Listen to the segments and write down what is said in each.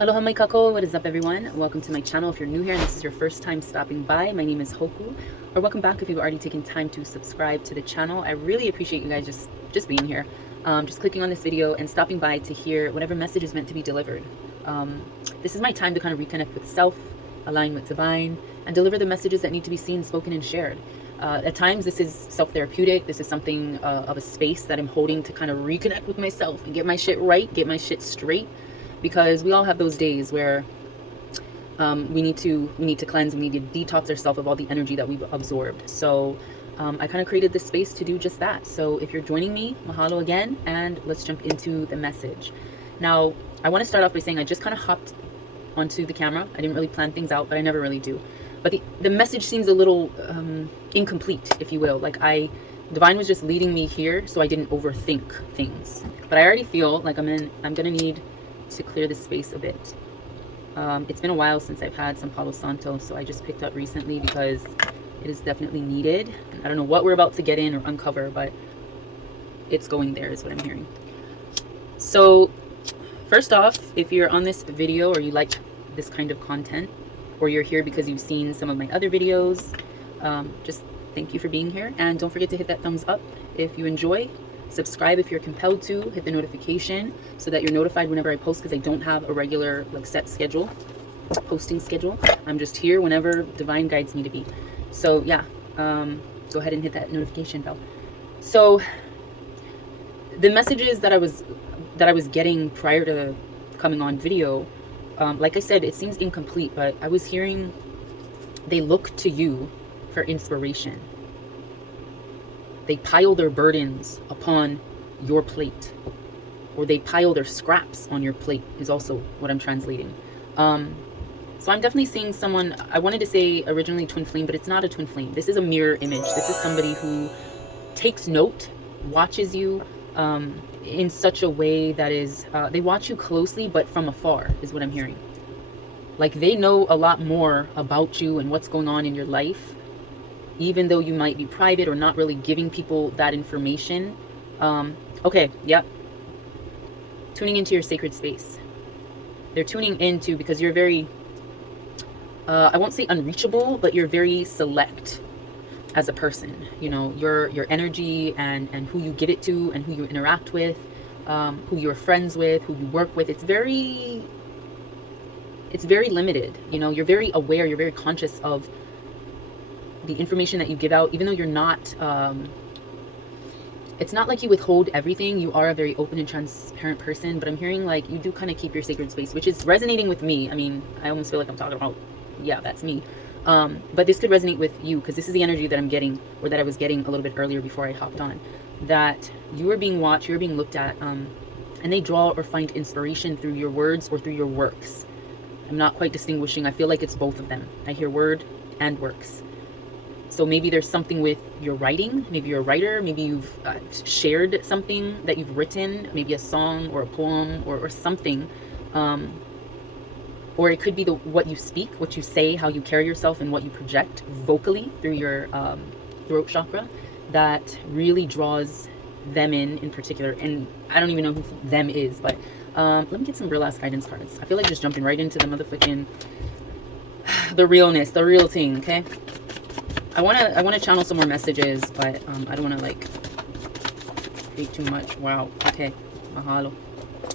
Aloha mai kako, what is up everyone? Welcome to my channel. If you're new here and this is your first time stopping by, my name is Hoku, or welcome back if you've already taken time to subscribe to the channel. I really appreciate you guys just being here, just clicking on this video and stopping by to hear whatever message is meant to be delivered. This is my time to kind of reconnect with self, align with divine, and deliver the messages that need to be seen, spoken, and shared. At times this is self-therapeutic. This is something of a space that I'm holding to kind of reconnect with myself and get my shit right, get my shit straight. Because we all have those days where we need to cleanse, we need to detox ourselves of all the energy that we've absorbed. So I kind of created this space to do just that. So if you're joining me, mahalo again, and let's jump into the message. Now, I want to start off by saying I just kind of hopped onto the camera. I didn't really plan things out, but I never really do. But the message seems a little incomplete, if you will. Like Divine was just leading me here, so I didn't overthink things. But I already feel like I'm gonna need to clear the space a bit. It's been a while since I've had some Palo Santo, so I just picked up recently because it is definitely needed. I don't know what we're about to get in or uncover, but it's going there is what I'm hearing. So first off, if you're on this video or you like this kind of content, or you're here because you've seen some of my other videos, just thank you for being here, and don't forget to hit that thumbs up if you enjoy. Subscribe if you're compelled to, hit the notification so that you're notified whenever I post, because I don't have a regular set schedule, posting schedule. I'm just here whenever divine guides me to be. So yeah, go ahead and hit that notification bell. So the messages that I was getting prior to coming on video, like I said, it seems incomplete, but I was hearing they look to you for inspiration. They pile their burdens upon your plate, or they pile their scraps on your plate is also what I'm translating. So I'm definitely seeing someone, I wanted to say originally twin flame, but it's not a twin flame. This is a mirror image. This is somebody who takes note, watches you in such a way that is, they watch you closely, but from afar is what I'm hearing. Like they know a lot more about you and what's going on in your life, even though you might be private or not really giving people that information. Okay, yep. Tuning into your sacred space. They're tuning into, because you're very, I won't say unreachable, but you're very select as a person. You know, your energy and who you give it to and who you interact with, who you're friends with, who you work with. It's very limited. You know, you're very aware, you're very conscious of the information that you give out, even though you're not, it's not like you withhold everything. You are a very open and transparent person, but I'm hearing like you do kind of keep your sacred space, which is resonating with me. I mean, I almost feel like I'm talking about, yeah, that's me. But this could resonate with you, because this is the energy that I'm getting, or that I was getting a little bit earlier before I hopped on, that you are being watched, you're being looked at, and they draw or find inspiration through your words or through your works. I'm not quite distinguishing. I feel like it's both of them. I hear word and works. So maybe there's something with your writing. Maybe you're a writer. Maybe you've shared something that you've written, maybe a song or a poem or something. Or it could be what you speak, what you say, how you carry yourself, and what you project vocally through your throat chakra that really draws them in particular. And I don't even know who them is, but let me get some real ass guidance cards. I feel like just jumping right into the motherfucking, the realness, the real thing, okay? I wanna channel some more messages, but I don't wanna like create too much. Wow. Okay. Mahalo.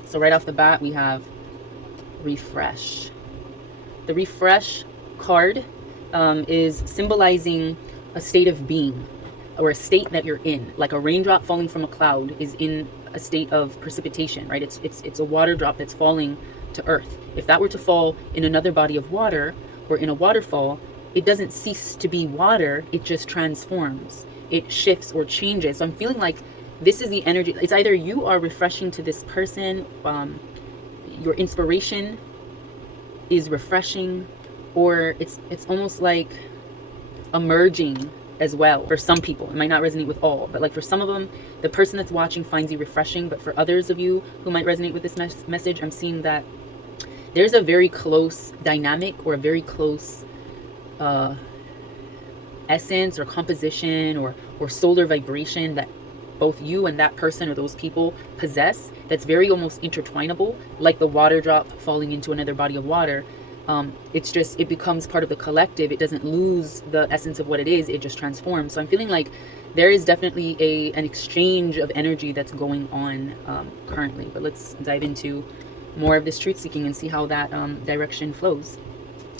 So right off the bat, we have refresh. The refresh card is symbolizing a state of being, or a state that you're in. Like a raindrop falling from a cloud is in a state of precipitation, right? It's a water drop that's falling to earth. If that were to fall in another body of water or in a waterfall, it doesn't cease to be water, it just transforms. It shifts or changes. So I'm feeling like this is the energy. It's either you are refreshing to this person, your inspiration is refreshing, or it's almost like emerging as well. For some people, it might not resonate with all, but like for some of them, the person that's watching finds you refreshing. But for others of you who might resonate with this message, I'm seeing that there's a very close dynamic, or a very close essence or composition or solar vibration that both you and that person or those people possess, that's very almost intertwinable, like the water drop falling into another body of water. It's just, it becomes part of the collective. It doesn't lose the essence of what it is. It just transforms. So I'm feeling like there is definitely an exchange of energy that's going on currently. But let's dive into more of this truth seeking and see how that direction flows.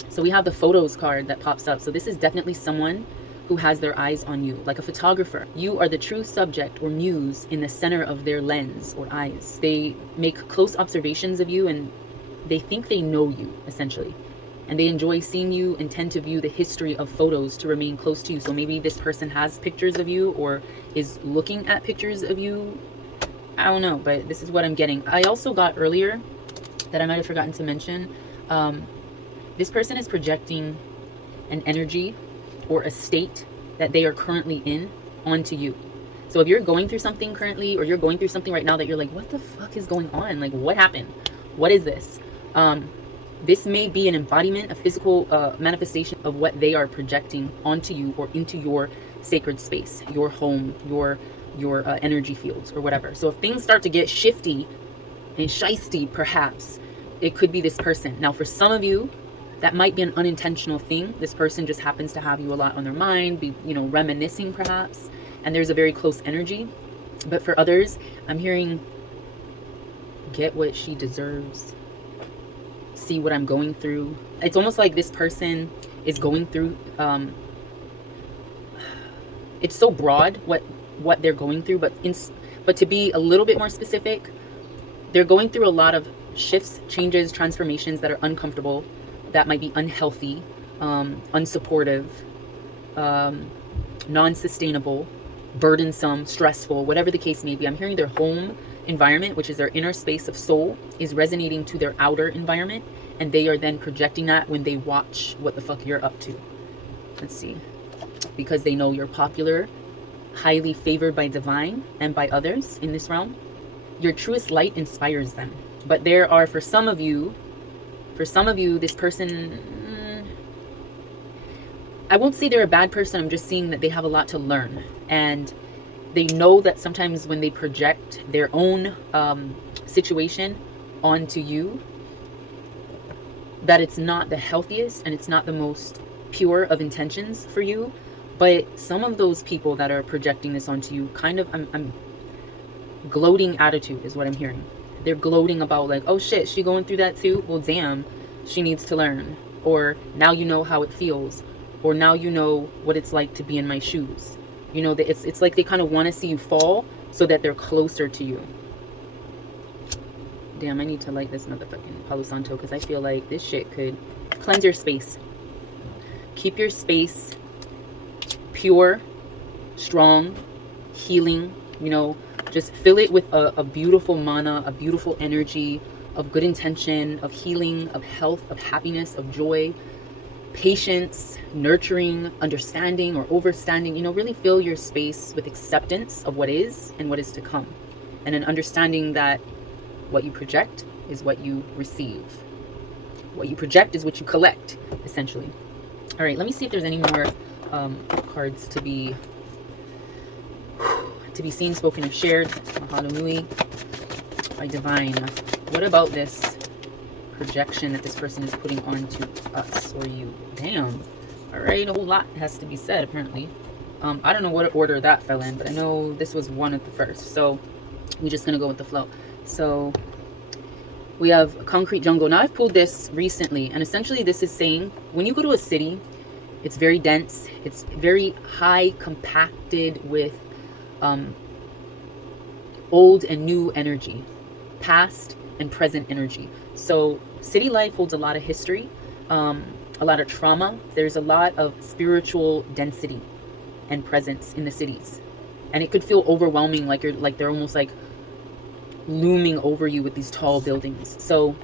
So we have the photos card that pops up. So this is definitely someone who has their eyes on you, like a photographer. You are the true subject or muse in the center of their lens or eyes. They make close observations of you and they think they know you, essentially. And they enjoy seeing you and tend to view the history of photos to remain close to you. So maybe this person has pictures of you or is looking at pictures of you. I don't know, but this is what I'm getting. I also got earlier that I might have forgotten to mention, this person is projecting an energy or a state that they are currently in onto you. So if you're going through something currently, or you're going through something right now that you're like, what the fuck is going on? Like, what happened? What is this? This may be an embodiment, a physical manifestation of what they are projecting onto you or into your sacred space, your home, your energy fields or whatever. So if things start to get shifty and shisty, perhaps it could be this person. Now, for some of you, that might be an unintentional thing. This person just happens to have you a lot on their mind, be, reminiscing perhaps, and there's a very close energy. But for others, I'm hearing, get what she deserves. See what I'm going through. It's almost like this person is going through, it's so broad what they're going through, but to be a little bit more specific, they're going through a lot of shifts, changes, transformations that are uncomfortable, that might be unhealthy, unsupportive, non-sustainable, burdensome, stressful, whatever the case may be. I'm hearing their home environment, which is their inner space of soul, is resonating to their outer environment, and they are then projecting that when they watch what the fuck you're up to. Let's see. Because they know you're popular, highly favored by divine and by others in this realm. Your truest light inspires them. But there are, for some of you, this person, I won't say they're a bad person. I'm just seeing that they have a lot to learn. And they know that sometimes when they project their own situation onto you, that it's not the healthiest and it's not the most pure of intentions for you. But some of those people that are projecting this onto you, kind of, I'm gloating attitude is what I'm hearing. They're gloating about like, oh shit, she going through that too? Well, damn, she needs to learn. Or now you know how it feels. Or now you know what it's like to be in my shoes. It's like they kind of want to see you fall so that they're closer to you. Damn, I need to light this motherfucking Palo Santo because I feel like this shit could cleanse your space. Keep your space pure, strong, healing, just fill it with a beautiful mana, a beautiful energy of good intention, of healing, of health, of happiness, of joy, patience, nurturing, understanding or overstanding. Really fill your space with acceptance of what is and what is to come. And an understanding that what you project is what you receive. What you project is what you collect, essentially. All right, let me see if there's any more cards to be seen, spoken, or shared. Mahalo nui by divine. What about this projection that this person is putting onto us or you? Damn. All right, a whole lot has to be said, apparently. I don't know what order that fell in, but I know this was one of the first. So we're just going to go with the flow. So we have concrete jungle. Now I've pulled this recently, and essentially this is saying when you go to a city, it's very dense. It's very high compacted with old and new energy, past and present energy. So city life holds a lot of history, a lot of trauma. There's a lot of spiritual density and presence in the cities, and it could feel overwhelming, like they're almost like looming over you with these tall buildings. So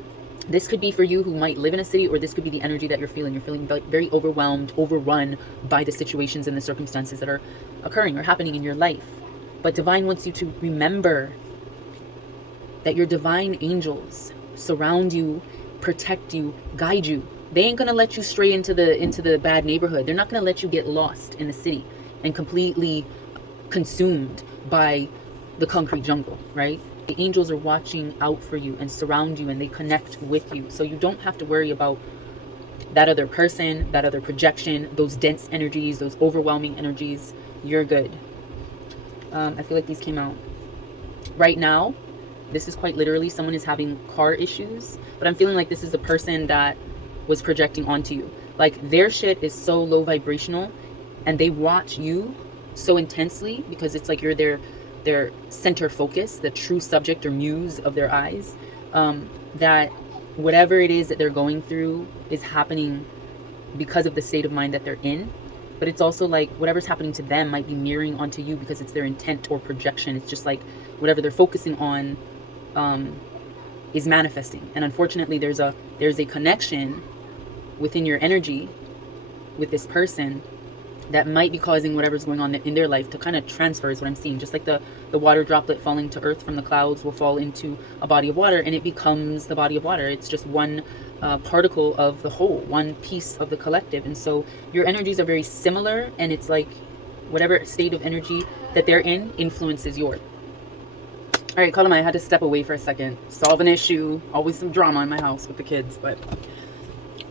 this could be for you who might live in a city, or this could be the energy that you're feeling. You're feeling very overwhelmed, overrun by the situations and the circumstances that are occurring or happening in your life. But divine wants you to remember that your divine angels surround you, protect you, guide you. They ain't gonna let you stray into the bad neighborhood. They're not gonna let you get lost in the city and completely consumed by the concrete jungle, right? The angels are watching out for you and surround you, and they connect with you. So you don't have to worry about that other person, that other projection, those dense energies, those overwhelming energies. You're good. I feel like these came out right now. This is quite literally someone is having car issues, but I'm feeling like this is the person that was projecting onto you. Like their shit is so low vibrational, and they watch you so intensely because it's like you're their center focus, the true subject or muse of their eyes, that whatever it is that they're going through is happening because of the state of mind that they're in. But it's also like whatever's happening to them might be mirroring onto you because it's their intent or projection. It's just like whatever they're focusing on is manifesting. And unfortunately, there's a connection within your energy with this person that might be causing whatever's going on in their life to kind of transfer, is what I'm seeing. Just like the water droplet falling to earth from the clouds will fall into a body of water, and it becomes the body of water. It's just one particle of the whole, one piece of the collective. And so your energies are very similar, and it's like whatever state of energy that they're in influences yours. All right, Kalama, I had to step away for a second, solve an issue. Always some drama in my house with the kids, but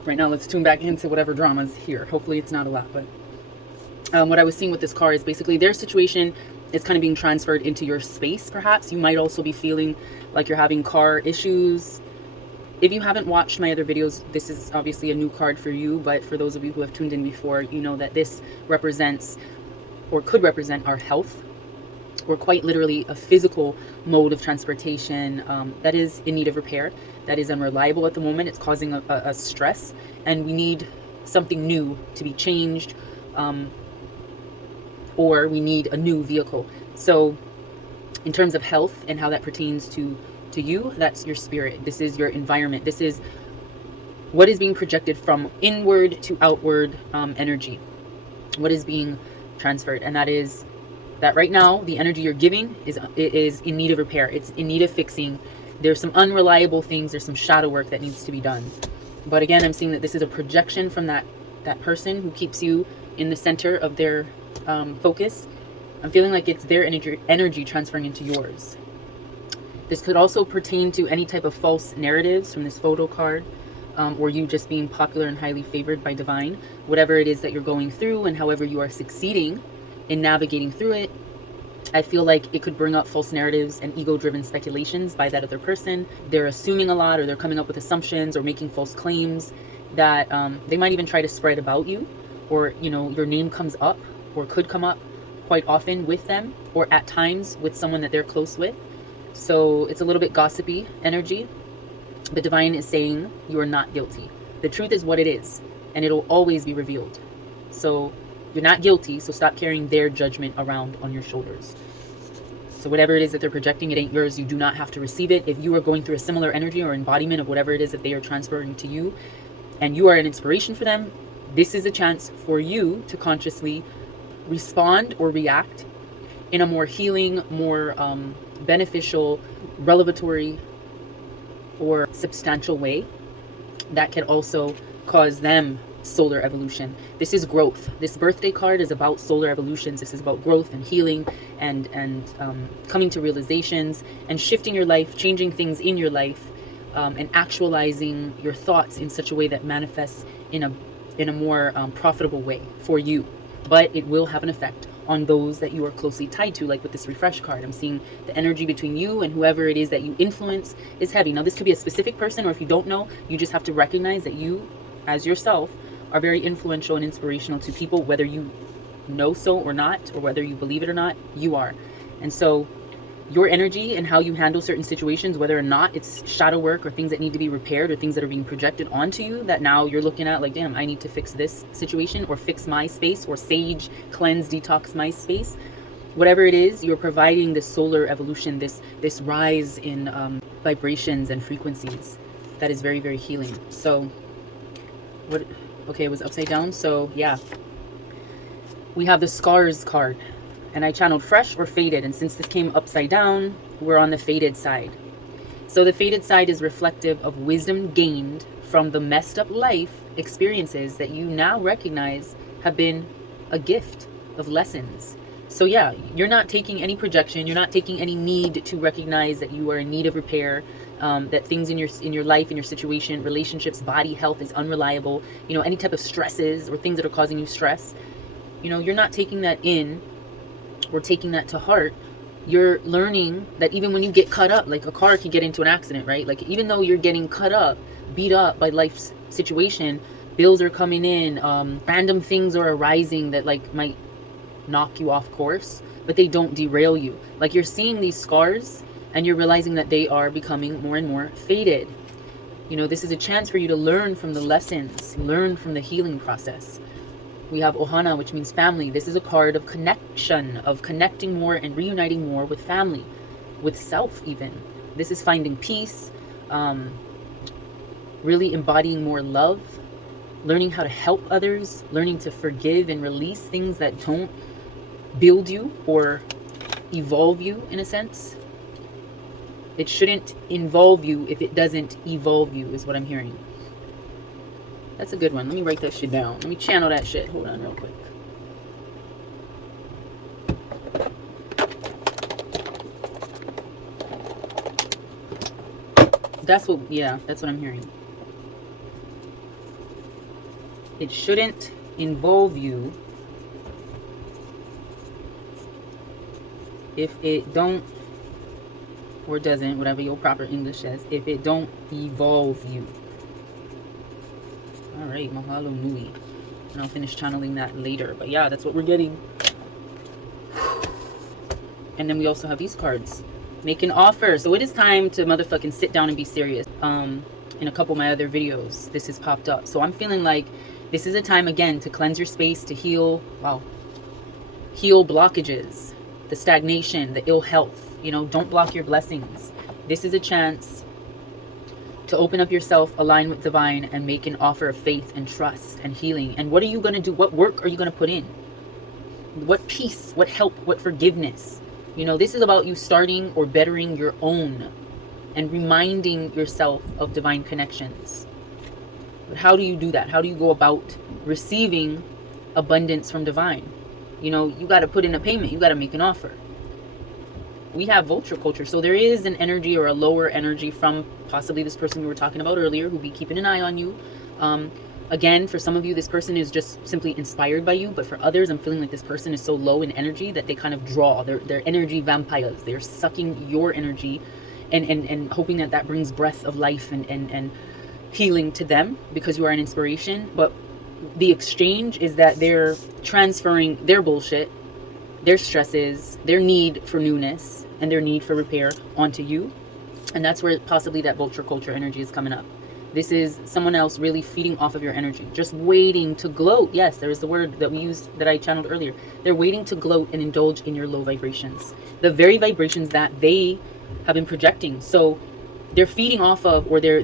right now let's tune back into whatever drama's here. Hopefully it's not a lot, but what I was seeing with this car is basically their situation is kind of being transferred into your space. Perhaps you might also be feeling like you're having car issues. If you haven't watched my other videos, this is obviously a new card for you, but for those of you who have tuned in before, you know that this represents or could represent our health, or quite literally a physical mode of transportation that is in need of repair, that is unreliable at the moment. It's causing a stress, and we need something new to be changed, or we need a new vehicle. So in terms of health and how that pertains to you, that's your spirit. This is your environment. This is what is being projected from inward to outward energy, what is being transferred. And that is that right now the energy you're giving is in need of repair. It's in need of fixing. There's some unreliable things. There's some shadow work that needs to be done. But again, I'm seeing that this is a projection from that person who keeps you in the center of their focus. I'm feeling like it's their energy transferring into yours. This could also pertain to any type of false narratives from this photo card, or you just being popular and highly favored by divine. Whatever it is that you're going through and however you are succeeding in navigating through it, I feel like it could bring up false narratives and ego-driven speculations by that other person. They're assuming a lot, or they're coming up with assumptions or making false claims that they might even try to spread about you, or your name comes up or could come up quite often with them, or at times with someone that they're close with. So it's a little bit gossipy energy. But divine is saying you are not guilty. The truth is what it is, and it'll always be revealed. So you're not guilty, so stop carrying their judgment around on your shoulders. So whatever it is that they're projecting, it ain't yours. You do not have to receive it. If you are going through a similar energy or embodiment of whatever it is that they are transferring to you, and you are an inspiration for them, this is a chance for you to consciously respond or react in a more healing, more beneficial, revelatory, or substantial way that can also cause them solar evolution. This is growth. This birthday card is about solar evolutions. This is about growth and healing and coming to realizations and shifting your life, changing things in your life, and actualizing your thoughts in such a way that manifests in a more profitable way for you. But it will have an effect on those that you are closely tied to, like with this refresh card. I'm seeing the energy between you and whoever it is that you influence is heavy. Now, this could be a specific person, or if you don't know, you just have to recognize that you, as yourself, are very influential and inspirational to people, whether you know so or not, or whether you believe it or not, you are. And so your energy and how you handle certain situations, whether or not it's shadow work or things that need to be repaired or things that are being projected onto you that now you're looking at like, damn, I need to fix this situation or fix my space or sage, cleanse, detox my space. Whatever it is, you're providing this solar evolution, this rise in vibrations and frequencies that is very, very healing. So what? Okay, it was upside down. So yeah, we have the scars card. And I channeled fresh or faded. And since this came upside down, we're on the faded side. So the faded side is reflective of wisdom gained from the messed up life experiences that you now recognize have been a gift of lessons. So yeah, you're not taking any projection. You're not taking any need to recognize that you are in need of repair. That things in your life, in your situation, relationships, body health is unreliable. You know, any type of stresses or things that are causing you stress. You know, you're not taking that in or taking that to heart. You're learning that even when you get cut up, like a car can get into an accident, right? Like even though you're getting cut up, beat up by life's situation, bills are coming in, random things are arising that like might knock you off course, but they don't derail you. Like you're seeing these scars and you're realizing that they are becoming more and more faded. You know, this is a chance for you to learn from the lessons, learn from the healing process. We have Ohana, which means family. This is a card of connection, of connecting more and reuniting more with family, with self even. This is finding peace, really embodying more love, learning how to help others, learning to forgive and release things that don't build you or evolve you in a sense. It shouldn't involve you if it doesn't evolve you, is what I'm hearing. That's a good one. Let me write that shit down. Let me channel that shit. Hold on real quick. That's what, yeah, that's what I'm hearing. It shouldn't involve you if it don't, or doesn't, whatever your proper English says, if it don't evolve you. All right, mahalo nui. And I'll finish channeling that later. But yeah, that's what we're getting. And then we also have these cards. Make an offer. So it is time to motherfucking sit down and be serious. In a couple of my other videos, this has popped up. So I'm feeling like this is a time, again, to cleanse your space, to heal. Wow. Heal blockages, the stagnation, the ill health. You know, don't block your blessings. This is a chance to open up yourself, align with divine, and make an offer of faith and trust and healing. And what are you going to do? What work are you going to put in? What peace, what help, what forgiveness? You know, this is about you starting or bettering your own and reminding yourself of divine connections. But how do you do that? How do you go about receiving abundance from divine? You know, you got to put in a payment. You got to make an offer. We have vulture culture. So there is an energy or a lower energy from possibly this person we were talking about earlier who'll be keeping an eye on you. Again, for some of you, this person is just simply inspired by you. But for others, I'm feeling like this person is so low in energy that they kind of draw. They're energy vampires. They're sucking your energy and hoping that that brings breath of life and healing to them because you are an inspiration. But the exchange is that they're transferring their bullshit, their stresses, their need for newness, and their need for repair onto you. And that's where possibly that vulture culture energy is coming up. This is someone else really feeding off of your energy, just waiting to gloat. Yes, there is the word that we used that I channeled earlier. They're waiting to gloat and indulge in your low vibrations, the very vibrations that they have been projecting. So they're feeding off of, or they're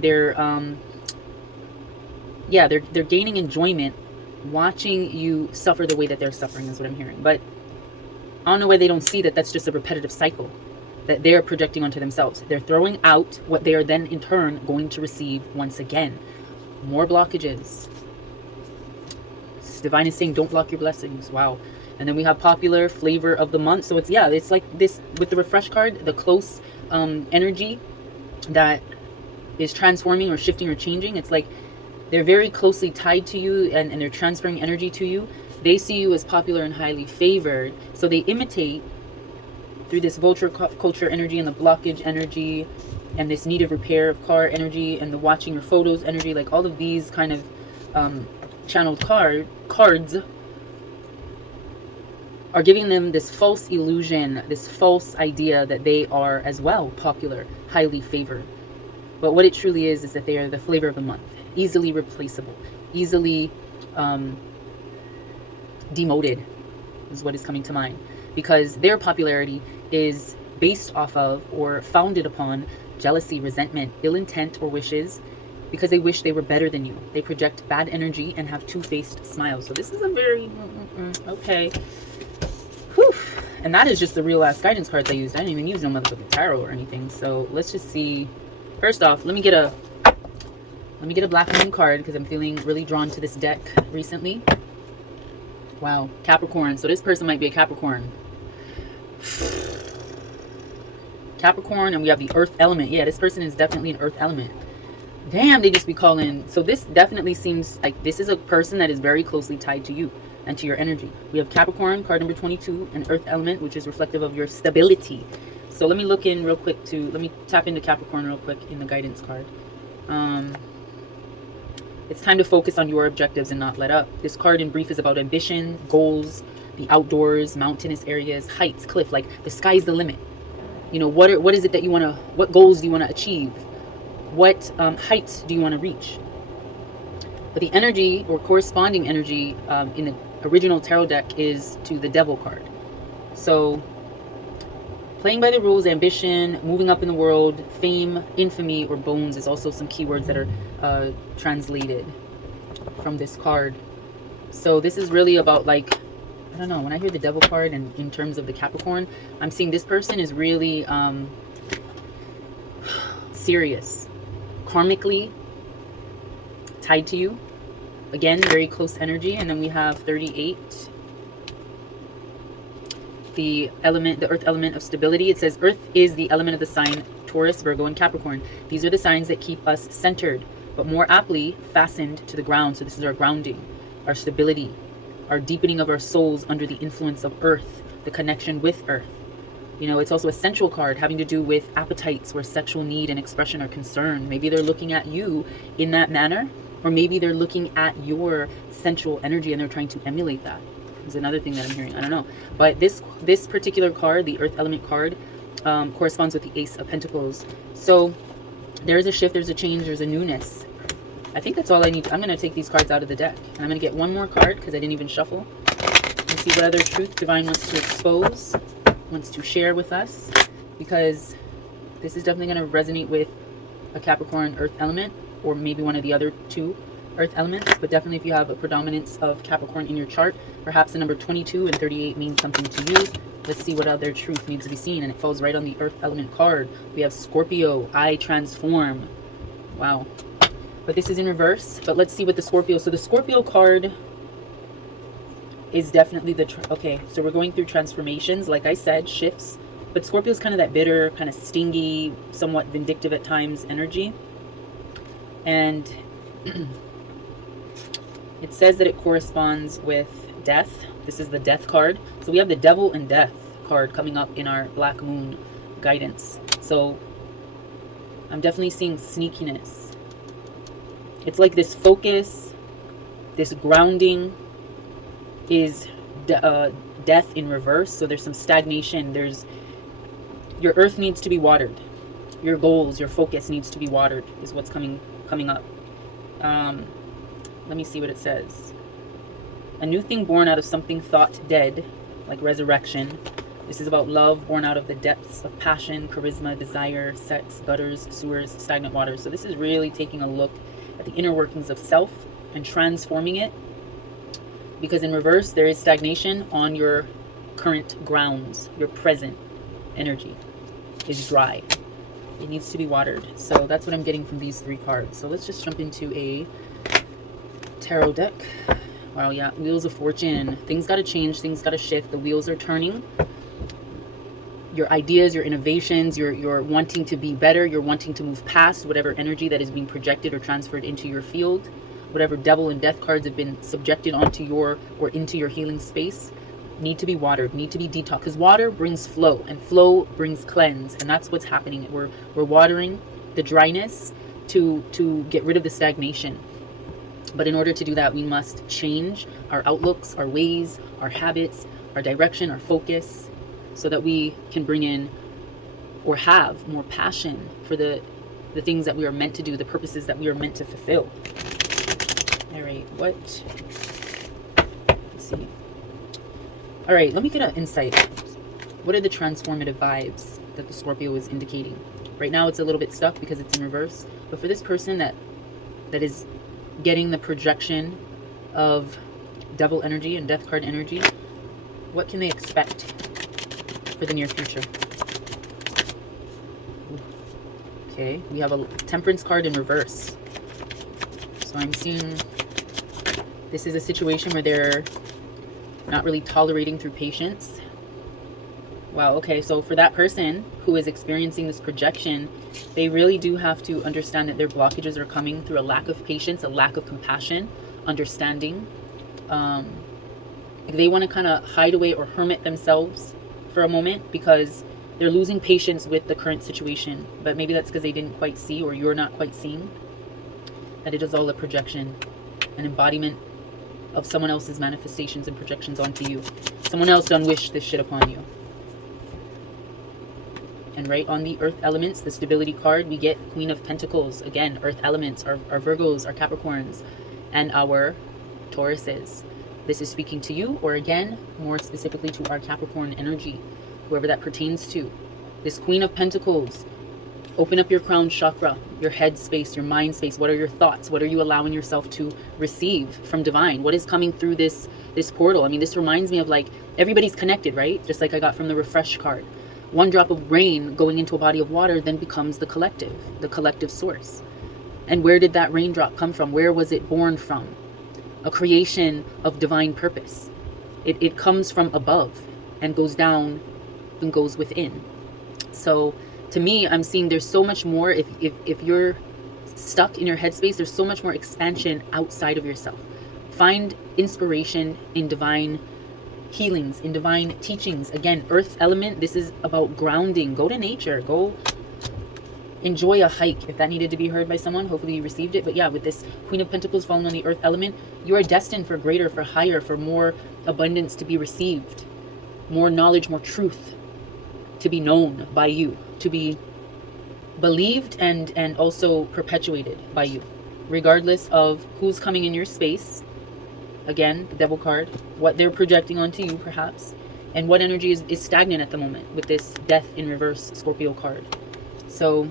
gaining enjoyment watching you suffer the way that they're suffering, is what I'm hearing. But I don't know why they don't see that that's just a repetitive cycle that they're projecting onto themselves. They're throwing out what they are then in turn going to receive once again. More blockages. Divine is saying, don't block your blessings. Wow. And then we have popular flavor of the month. So it's like this with the refresh card, the close energy that is transforming or shifting or changing. It's like they're very closely tied to you and they're transferring energy to you. They see you as popular and highly favored. So they imitate through this vulture culture energy and the blockage energy and this need of repair of car energy and the watching your photos energy, like all of these kind of channeled cards are giving them this false illusion, this false idea that they are as well popular, highly favored. But what it truly is that they are the flavor of the month, easily replaceable, easily demoted is what is coming to mind, because their popularity is based off of or founded upon jealousy, resentment, ill intent, or wishes, because they wish they were better than you. They project bad energy and have two-faced smiles. So this is a very okay. Whew. And that is just the real ass guidance cards I used. I didn't even use no motherfucking tarot or anything. So let's just see. First off, let me get a black moon card because I'm feeling really drawn to this deck recently. Wow, Capricorn. So this person might be a Capricorn. Capricorn, and we have the earth element. Yeah, this person is definitely an earth element. Damn, they just be calling. So this definitely seems like this is a person that is very closely tied to you and to your energy. We have Capricorn, card number 22, an earth element, which is reflective of your stability. So let me look in real quick let me tap into Capricorn real quick in the guidance card. It's time to focus on your objectives and not let up. This card in brief is about ambition, goals, the outdoors, mountainous areas, heights, cliff, like the sky's the limit. You know, what is it that you want to, what goals do you want to achieve? What heights do you want to reach? But the energy or corresponding energy in the original tarot deck is to the Devil card. So playing by the rules, ambition, moving up in the world, fame, infamy, or bones is also some keywords that are translated from this card. So this is really about, like, I don't know, when I hear the Devil card and in terms of the Capricorn, I'm seeing this person is really serious, karmically tied to you. Again, very close energy. And then we have 38. The element, the earth element of stability. It says earth is the element of the sign Taurus, Virgo, and Capricorn. These are the signs that keep us centered, but more aptly fastened to the ground. So this is our grounding, our stability, our deepening of our souls under the influence of earth, the connection with earth. You know, it's also a sensual card having to do with appetites where sexual need and expression are concerned. Maybe they're looking at you in that manner, or maybe they're looking at your sensual energy and they're trying to emulate that. Is another thing that I'm hearing. I don't know. But this particular card, the earth element card, corresponds with the Ace of Pentacles. So there's a shift, there's a change, there's a newness. I think that's all I need. I'm going to take these cards out of the deck. And I'm going to get one more card because I didn't even shuffle. And see what other truth Divine wants to expose, wants to share with us. Because this is definitely going to resonate with a Capricorn earth element, or maybe one of the other two earth elements. But definitely if you have a predominance of Capricorn in your chart, perhaps the number 22 and 38 means something to you. Let's see what other truth needs to be seen. And it falls right on the earth element card. We have Scorpio, I transform. Wow. But this is in reverse. But let's see what the Scorpio. So the Scorpio card is definitely the okay, so we're going through transformations, like I said, shifts. But Scorpio is kind of that bitter, kind of stingy, somewhat vindictive at times energy. And it says that it corresponds with death. This is the death card. So we have the Devil and Death card coming up in our Black Moon guidance. So I'm definitely seeing sneakiness. It's like this focus, this grounding is death in reverse. So there's some stagnation. There's, your earth needs to be watered. Your goals, your focus needs to be watered is what's coming up. Let me see what it says. A new thing born out of something thought dead, like resurrection. This is about love born out of the depths of passion, charisma, desire, sex, gutters, sewers, stagnant waters. So this is really taking a look at the inner workings of self and transforming it. Because in reverse, there is stagnation on your current grounds. Your present energy is dry. It needs to be watered. So that's what I'm getting from these three cards. So let's just jump into a tarot deck. Wow, yeah, Wheels of Fortune. Things got to change. Things got to shift. The wheels are turning. Your ideas, your innovations, you're wanting to be better. You're wanting to move past whatever energy that is being projected or transferred into your field. Whatever Devil and Death cards have been subjected onto your or into your healing space need to be watered, need to be detoxed. Because water brings flow, and flow brings cleanse, and that's what's happening. We're watering the dryness to get rid of the stagnation. But in order to do that, we must change our outlooks, our ways, our habits, our direction, our focus, so that we can bring in or have more passion for the things that we are meant to do, the purposes that we are meant to fulfill. All right, let's see. All right, let me get an insight. What are the transformative vibes that the Scorpio is indicating? Right now it's a little bit stuck because it's in reverse. But for this person that is getting the projection of Devil energy and Death card energy, what can they expect for the near future? Okay, we have a Temperance card in reverse. So I'm seeing this is a situation where they're not really tolerating through patience. Wow, okay, so for that person who is experiencing this projection, they really do have to understand that their blockages are coming through a lack of patience, a lack of compassion, understanding. They want to kind of hide away or hermit themselves for a moment because they're losing patience with the current situation. But maybe that's because they didn't quite see, or you're not quite seeing, that it is all a projection, an embodiment of someone else's manifestations and projections onto you. Someone else done wish this shit upon you. And right on the earth elements, the stability card, we get Queen of Pentacles. Again, earth elements, our Virgos, our Capricorns, and our Tauruses. This is speaking to you, or again, more specifically to our Capricorn energy, whoever that pertains to. This Queen of Pentacles, open up your crown chakra, your head space, your mind space. What are your thoughts? What are you allowing yourself to receive from divine? What is coming through this portal? I mean, this reminds me of like, everybody's connected, right? Just like I got from the refresh card. One drop of rain going into a body of water then becomes the collective source. And where did that raindrop come from? Where was it born from? A creation of divine purpose. It comes from above and goes down and goes within. So to me, I'm seeing there's so much more. If you're stuck in your headspace, there's so much more expansion outside of yourself. Find inspiration in divine healings, in divine teachings. Again, earth element, this is about grounding. Go to nature. Go enjoy a hike if that needed to be heard by someone. Hopefully you received it. But yeah, with this Queen of Pentacles falling on the earth element, you are destined for greater, for higher, for more abundance to be received, more knowledge, more truth to be known by you, to be believed and also perpetuated by you, regardless of who's coming in your space. Again, the Devil card, what they're projecting onto you perhaps, and what energy is stagnant at the moment with this Death in reverse Scorpio card. So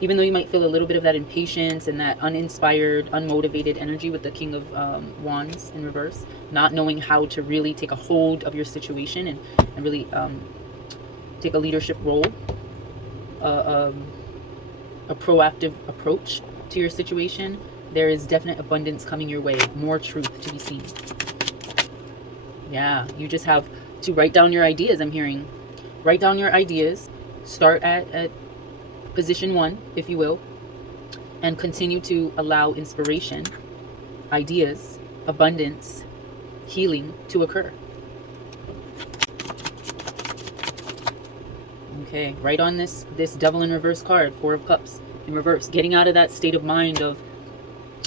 even though you might feel a little bit of that impatience and that uninspired, unmotivated energy with the King of Wands in reverse, not knowing how to really take a hold of your situation and really take a leadership role, a proactive approach to your situation, there is definite abundance coming your way, more truth to be seen. Yeah, you just have to write down your ideas. I'm hearing write down your ideas, start at position 1, if you will, and continue to allow inspiration, ideas, abundance, healing to occur. Okay, right on this Devil in reverse card, 4 of Cups in reverse, getting out of that state of mind of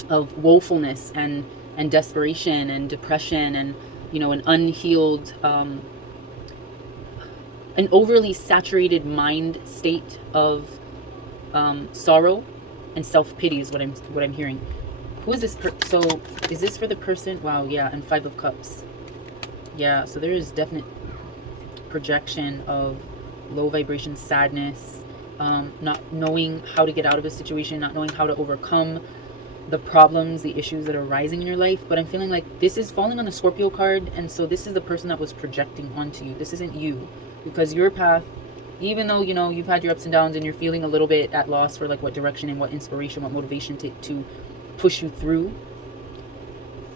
woefulness and desperation and depression and, you know, an unhealed, an overly saturated mind state of sorrow and self-pity is what I'm hearing. Who is this so is this for the person? Wow, yeah, and 5 of Cups. Yeah, so there is definite projection of low vibration sadness, not knowing how to get out of a situation, not knowing how to overcome the problems, the issues that are rising in your life. But I'm feeling like this is falling on the Scorpio card, and so this is the person that was projecting onto you. This isn't you, because your path, even though, you know, you've had your ups and downs and you're feeling a little bit at loss for like what direction and what inspiration, what motivation to push you through,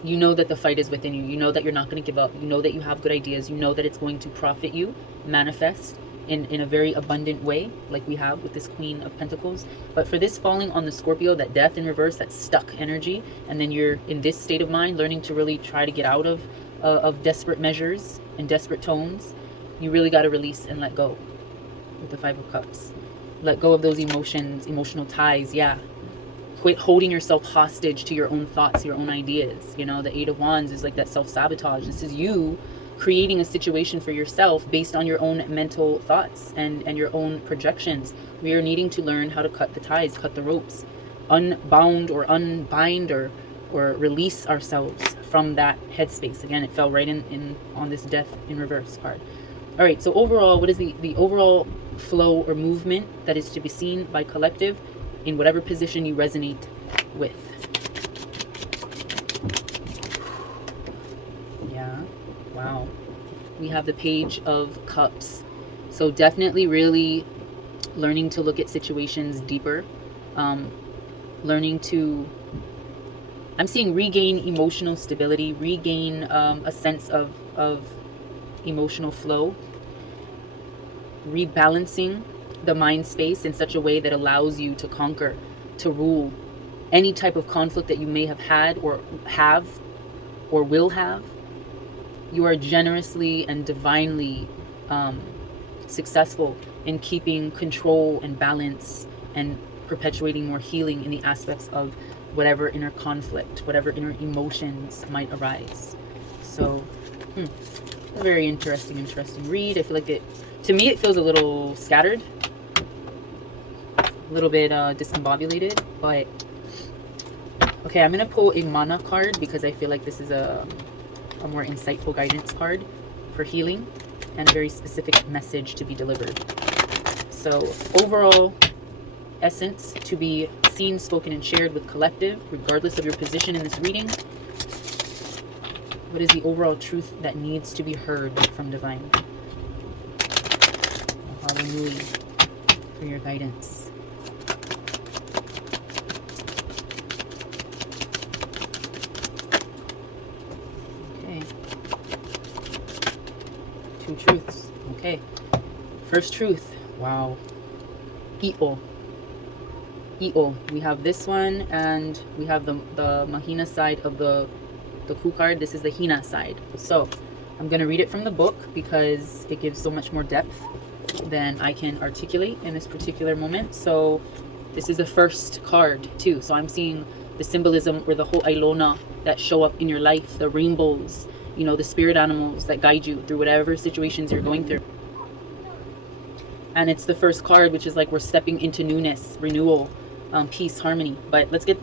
you know that the fight is within you. You know that you're not going to give up. You know that you have good ideas. You know that it's going to profit you, manifest in a very abundant way, like we have with this Queen of Pentacles. But for this falling on the Scorpio, that death in reverse, that stuck energy, and then you're in this state of mind, learning to really try to get out of desperate measures and desperate tones, you really got to release and let go with the 5 of Cups. Let go of those emotions, emotional ties. Yeah. Quit holding yourself hostage to your own thoughts, your own ideas. You know, the 8 of Wands is like that self-sabotage. This is you creating a situation for yourself based on your own mental thoughts and your own projections. We are needing to learn how to cut the ties, cut the ropes, unbound or unbind or release ourselves from that headspace. Again, it fell right in on this Death in reverse card. All right, so overall, what is the overall flow or movement that is to be seen by collective in whatever position you resonate with? Yeah, wow. We have the Page of Cups. So definitely really learning to look at situations deeper. Learning to, I'm seeing regain emotional stability, regain a sense of emotional flow. rebalancing the mind space in such a way that allows you to conquer, to rule any type of conflict that you may have had or will have. You are generously and divinely successful in keeping control and balance and perpetuating more healing in the aspects of whatever inner conflict, whatever inner emotions might arise. So, a very interesting read. I feel like to me, it feels a little scattered, a little bit discombobulated, but okay, I'm gonna pull a mana card because I feel like this is a more insightful guidance card for healing and a very specific message to be delivered. So overall essence to be seen, spoken, and shared with collective, regardless of your position in this reading. What is the overall truth that needs to be heard from divine? Hallelujah for your guidance. Okay. 2 truths. Okay. First truth. Wow. I'o. We have this one, and we have the Mahina side of the Ku card. This is the Hina side. So I'm going to read it from the book because it gives so much more depth than I can articulate in this particular moment. So this is the first card too. So I'm seeing the symbolism or the Hawai'i that show up in your life, the rainbows, the spirit animals that guide you through whatever situations you're going through. And it's the first card, which is like we're stepping into newness, renewal, peace, harmony. But let's get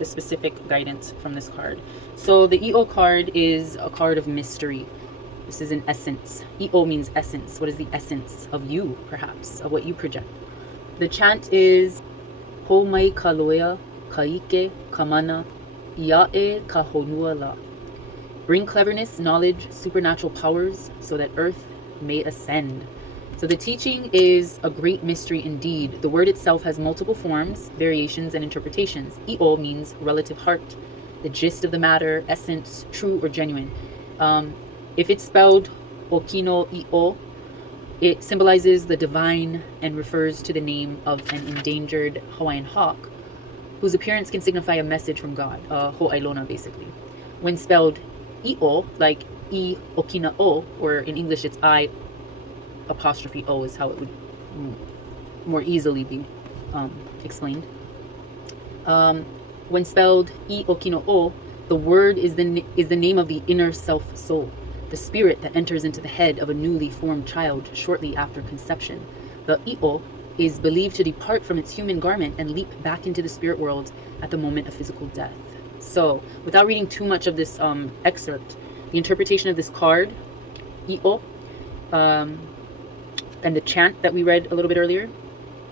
the specific guidance from this card. So the I'o card is a card of mystery. This is an essence. I'o means essence. What is the essence of you, perhaps, of what you project? The chant is Ho mai kaloea kaike kamana iae kahonuala. Bring cleverness, knowledge, supernatural powers, so that earth may ascend. So the teaching is a great mystery indeed. The word itself has multiple forms, variations, and interpretations. I'o means relative heart, the gist of the matter, essence, true or genuine. If it's spelled Okino I'o, it symbolizes the divine and refers to the name of an endangered Hawaiian hawk, whose appearance can signify a message from God, Ho'ailona basically. When spelled I'o, like I Okina O, or in English it's I apostrophe O is how it would more easily be explained. When spelled I Okino O, the word is the name of the inner self soul, the spirit that enters into the head of a newly formed child shortly after conception. The I'o is believed to depart from its human garment and leap back into the spirit world at the moment of physical death. So, without reading too much of this excerpt, the interpretation of this card, I'o, and the chant that we read a little bit earlier,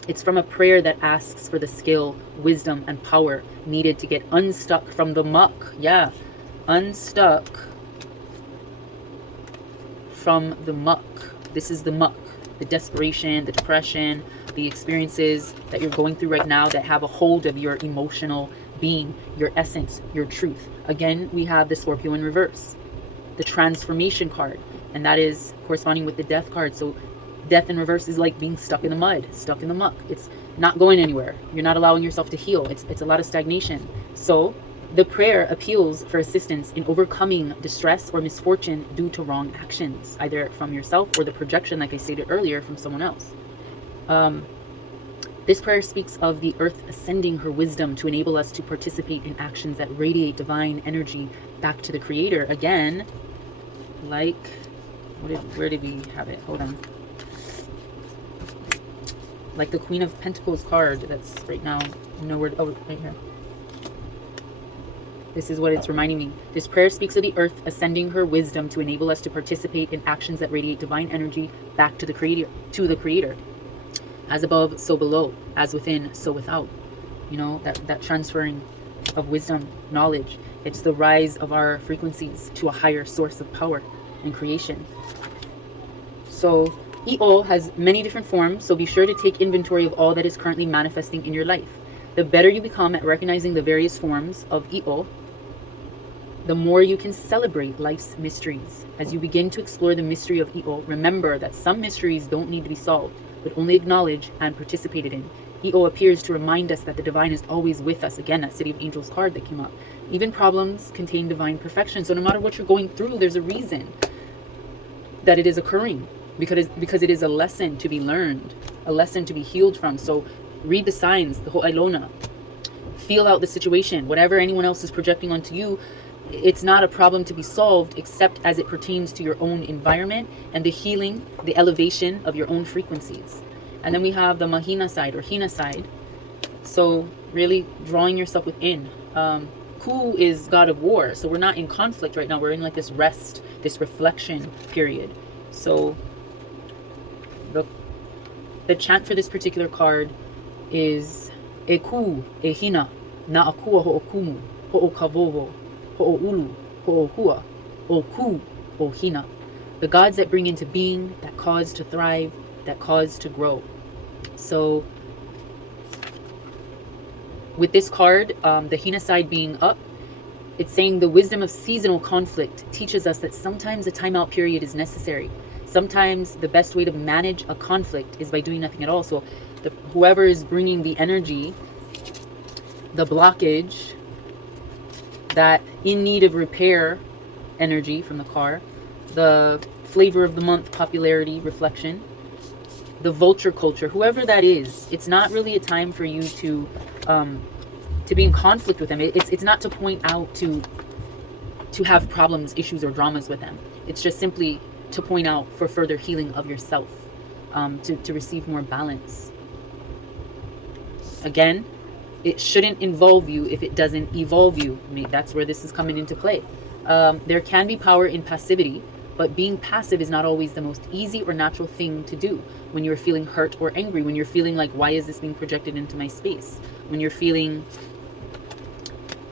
it's from a prayer that asks for the skill, wisdom, and power needed to get unstuck from the muck. Yeah, unstuck from the muck. This is the muck, the desperation, the depression, the experiences that you're going through right now that have a hold of your emotional being, your essence, your truth. Again, we have the Scorpio in reverse, the transformation card, and that is corresponding with the death card. So death in reverse is like being stuck in the mud, stuck in the muck. It's not going anywhere. You're not allowing yourself to heal. It's a lot of stagnation. So the prayer appeals for assistance in overcoming distress or misfortune due to wrong actions, either from yourself or the projection, like I stated earlier, from someone else. This prayer speaks of the earth ascending her wisdom to enable us to participate in actions that radiate divine energy back to the creator. Again, like, where did we have it? Hold on. Like the Queen of Pentacles card that's right now nowhere. Oh, right here. This is what it's reminding me. This prayer speaks of the earth ascending her wisdom to enable us to participate in actions that radiate divine energy back to the creator. As above, so below. As within, so without. That transferring of wisdom, knowledge. It's the rise of our frequencies to a higher source of power and creation. So I'o has many different forms, so be sure to take inventory of all that is currently manifesting in your life. The better you become at recognizing the various forms of I'o, the more you can celebrate life's mysteries. As you begin to explore the mystery of I'o, remember that some mysteries don't need to be solved, but only acknowledged and participated in. I'o appears to remind us that the divine is always with us. Again, that City of Angels card that came up. Even problems contain divine perfection. So no matter what you're going through, there's a reason that it is occurring, because it is a lesson to be learned, a lesson to be healed from. So read the signs, the Ho'ailona. Feel out the situation. Whatever anyone else is projecting onto you, it's not a problem to be solved except as it pertains to your own environment and the healing, the elevation of your own frequencies. And then we have the Mahina side or Hina side. So really drawing yourself within. Ku is god of war. So we're not in conflict right now. We're in like this rest, this reflection period. So the chant for this particular card is E ku, e hina, na akua ho'okumu, ho'okavovo, ho'oulu, ho'ohua, o ku, o hina. The gods that bring into being, that cause to thrive, that cause to grow. So with this card, the Hina side being up, it's saying the wisdom of seasonal conflict teaches us that sometimes a timeout period is necessary. Sometimes the best way to manage a conflict is by doing nothing at all. So whoever is bringing the energy, the blockage, that in need of repair energy from the car, the flavor of the month popularity reflection, the vulture culture, whoever that is, it's not really a time for you to be in conflict with them. It's not to point out to have problems, issues, or dramas with them. It's just simply to point out for further healing of yourself, to receive more balance. Again, it shouldn't involve you if it doesn't evolve you. That's where this is coming into play. There can be power in passivity, but being passive is not always the most easy or natural thing to do when you're feeling hurt or angry, when you're feeling like, why is this being projected into my space? When you're feeling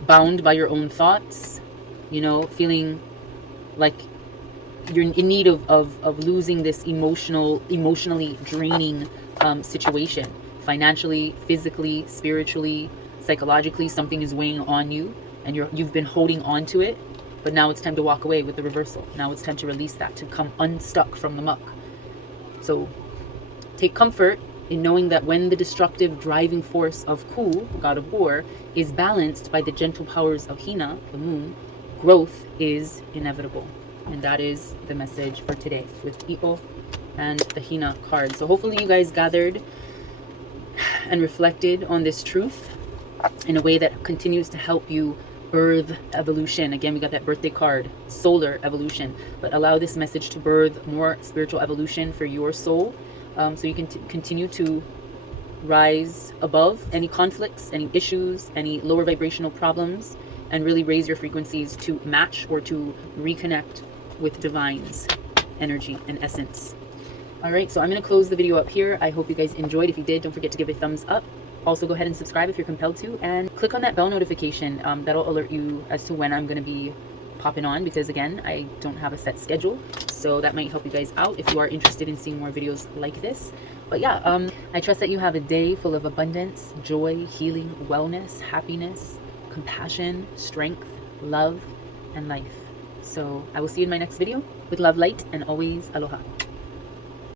bound by your own thoughts, feeling like you're in need of losing this emotionally draining situation. Financially, physically, spiritually, psychologically, something is weighing on you and you've been holding on to it, but now it's time to walk away with the reversal. Now it's time to release that, to come unstuck from the muck. So take comfort in knowing that when the destructive driving force of Ku, god of war, is balanced by the gentle powers of Hina, the moon, growth is inevitable. And that is the message for today with I'o and the Hina card. So hopefully you guys gathered and reflected on this truth in a way that continues to help you birth evolution. Again, we got that birthday card, solar evolution, but allow this message to birth more spiritual evolution for your soul, so you can continue to rise above any conflicts, any issues, any lower vibrational problems, and really raise your frequencies to match or to reconnect with divine's energy and essence. All right, so I'm going to close the video up here. I hope you guys enjoyed. If you did, don't forget to give a thumbs up. Also, go ahead and subscribe if you're compelled to, and click on that bell notification. That'll alert you as to when I'm going to be popping on, because again, I don't have a set schedule, so that might help you guys out if you are interested in seeing more videos like this. But yeah, I trust that you have a day full of abundance, joy, healing, wellness, happiness, compassion, strength, love, and life. So I will see you in my next video with love, light, and always aloha.